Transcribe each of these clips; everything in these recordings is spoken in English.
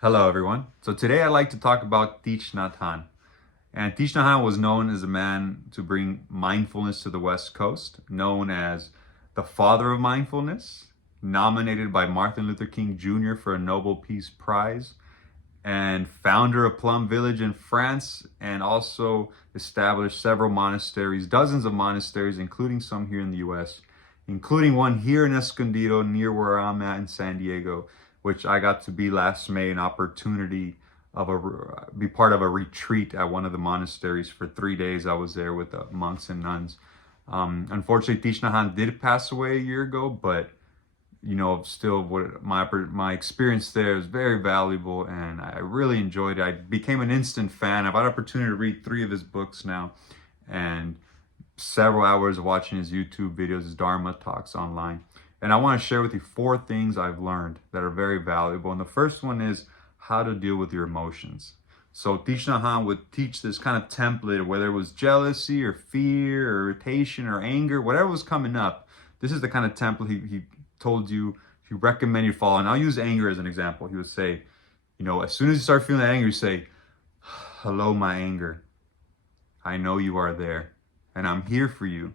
Hello, everyone. So today I'd like to talk about Thich Nhat Hanh. And Thich Nhat Hanh was known as a man to bring mindfulness to the West Coast, known as the father of mindfulness, nominated by Martin Luther King Jr. for a Nobel Peace Prize, and founder of Plum Village in France, and also established several monasteries, dozens of monasteries, including some here in the US, including one here in Escondido, near where I'm at in San Diego, which I got to be last May, an opportunity of be part of a retreat at one of the monasteries for 3 days. I was there with the monks and nuns. Unfortunately, Thich Nhat Hanh did pass away a year ago, but still what my experience there is very valuable, and I really enjoyed it. I became an instant fan. I've had an opportunity to read 3 of his books now, and several hours of watching his YouTube videos, his Dharma talks online. And I want to share with you 4 things I've learned that are very valuable. And the first one is how to deal with your emotions. So Thich Nhat Hanh would teach this kind of template, whether it was jealousy or fear or irritation or anger, whatever was coming up. This is the kind of template he told you, he recommended you follow. And I'll use anger as an example. He would say, as soon as you start feeling that anger, you say, "Hello, my anger. I know you are there, and I'm here for you.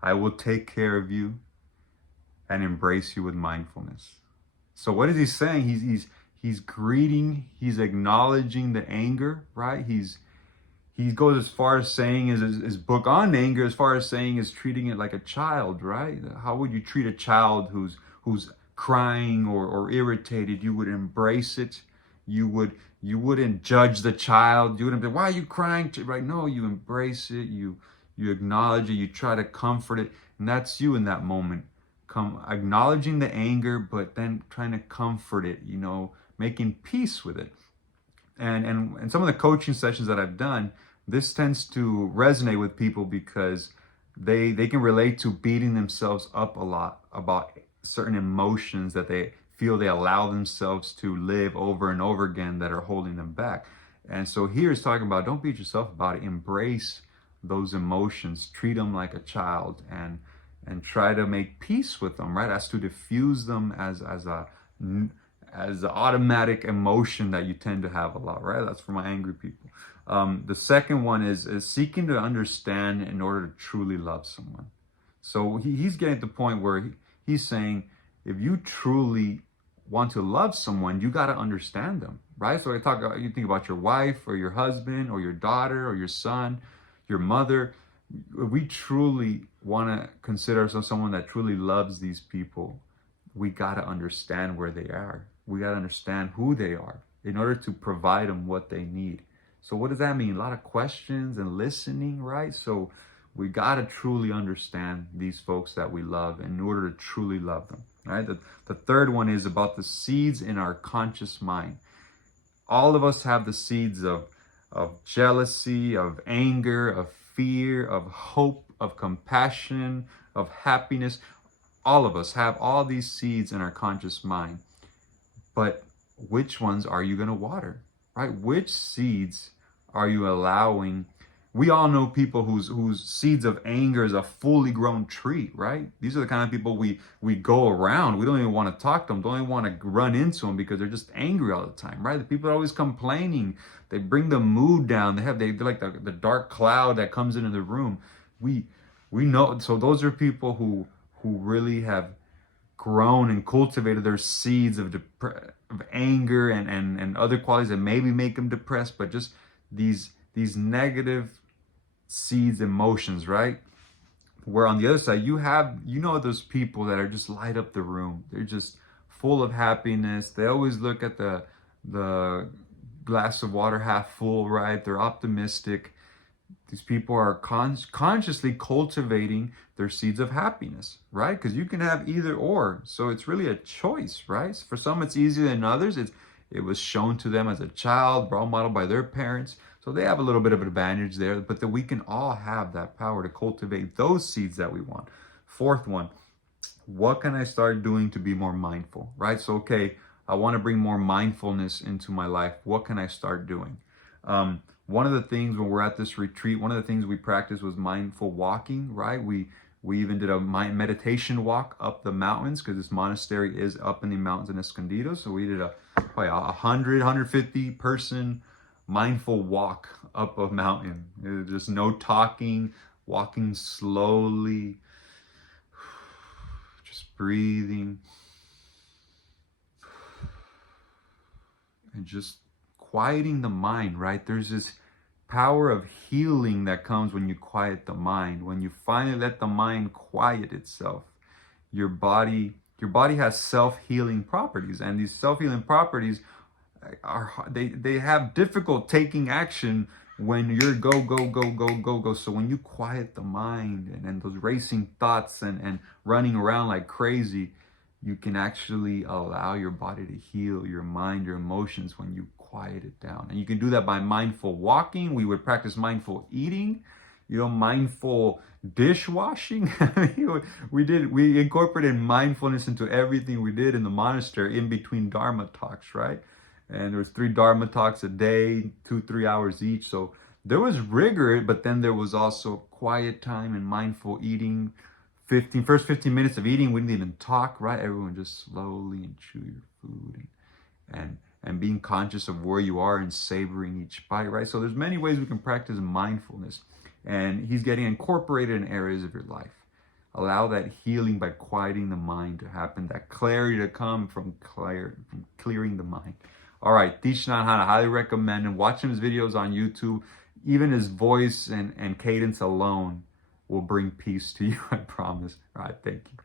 I will take care of you and embrace you with mindfulness." So what is he saying? He's greeting, he's acknowledging the anger, right? He goes as far as saying his book on anger, as far as saying is treating it like a child, right? How would you treat a child who's crying or irritated? You would embrace it. You wouldn't judge the child. You wouldn't be, "Why are you crying?" Right? No, you embrace it. You acknowledge it. You try to comfort it, and that's you in that moment. Come acknowledging the anger, but then trying to comfort it. Making peace with it. And some of the coaching sessions that I've done, this tends to resonate with people because they can relate to beating themselves up a lot about certain emotions that they feel they allow themselves to live over and over again that are holding them back. And so here is talking about, don't beat yourself about it. Embrace those emotions, treat them like a child, and try to make peace with them, right? As to diffuse them as the automatic emotion that you tend to have a lot, right? That's for my angry people. The second one is seeking to understand in order to truly love someone. So he's getting to the point where he's saying, if you truly want to love someone, you got to understand them, right? So you think about your wife or your husband or your daughter or your son, your mother. If we truly want to consider ourselves someone that truly loves these people, we got to understand where they are. We got to understand who they are in order to provide them what they need. So what does that mean? A lot of questions and listening, right? So we got to truly understand these folks that we love in order to truly love them, right? The third one is about the seeds in our conscious mind. All of us have the seeds of jealousy, of anger, of fear, of hope, of compassion, of happiness. All of us have all these seeds in our conscious mind. But which ones are you going to water, right? Which seeds are you allowing? We all know people whose seeds of anger is a fully grown tree, right? These are the kind of people we go around. We don't even want to talk to them. Don't even want to run into them because they're just angry all the time, right? The people are always complaining. They bring the mood down. They're like the dark cloud that comes into the room. We know. So those are people who really have grown and cultivated their seeds of anger and other qualities that maybe make them depressed, but just these negative seeds, emotions, right? Where on the other side you have those people that are just light up the room. They're just full of happiness. They always look at the glass of water half full, right? They're optimistic. These people are consciously cultivating their seeds of happiness, right? Because you can have either or. So it's really a choice, right? For some, it's easier than others. It was shown to them as a child, role model by their parents. So they have a little bit of an advantage there, but that we can all have that power to cultivate those seeds that we want. Fourth one, what can I start doing to be more mindful, right? So, okay, I want to bring more mindfulness into my life. What can I start doing? One of the things when we're at this retreat, one of the things we practiced was mindful walking, right? We even did a meditation walk up the mountains, because this monastery is up in the mountains in Escondido. So we did probably 150 person mindful walk up a mountain. It was just no talking, walking slowly, just breathing, and just quieting the mind, right? There's this power of healing that comes when you quiet the mind. When you finally let the mind quiet itself, your body has self-healing properties, and these self-healing properties they have difficult taking action when you're go. So when you quiet the mind and those racing thoughts and running around like crazy, you can actually allow your body to heal, your mind, your emotions, when you quiet it down. And you can do that by mindful walking. We would practice mindful eating, mindful dishwashing. We incorporated mindfulness into everything we did in the monastery, in between Dharma talks, right? And there was 3 Dharma talks a day, 2-3 hours each. So there was rigor, but then there was also quiet time and mindful eating. First 15 minutes of eating, we didn't even talk, right? Everyone just slowly and chew your food and being conscious of where you are and savoring each bite, right? So there's many ways we can practice mindfulness, and he's getting incorporated in areas of your life. Allow that healing by quieting the mind to happen, that clarity to come from clearing the mind. All right, Thich Nhat Hanh, I highly recommend, and watching his videos on YouTube. Even his voice and cadence alone will bring peace to you, I promise. All right, thank you.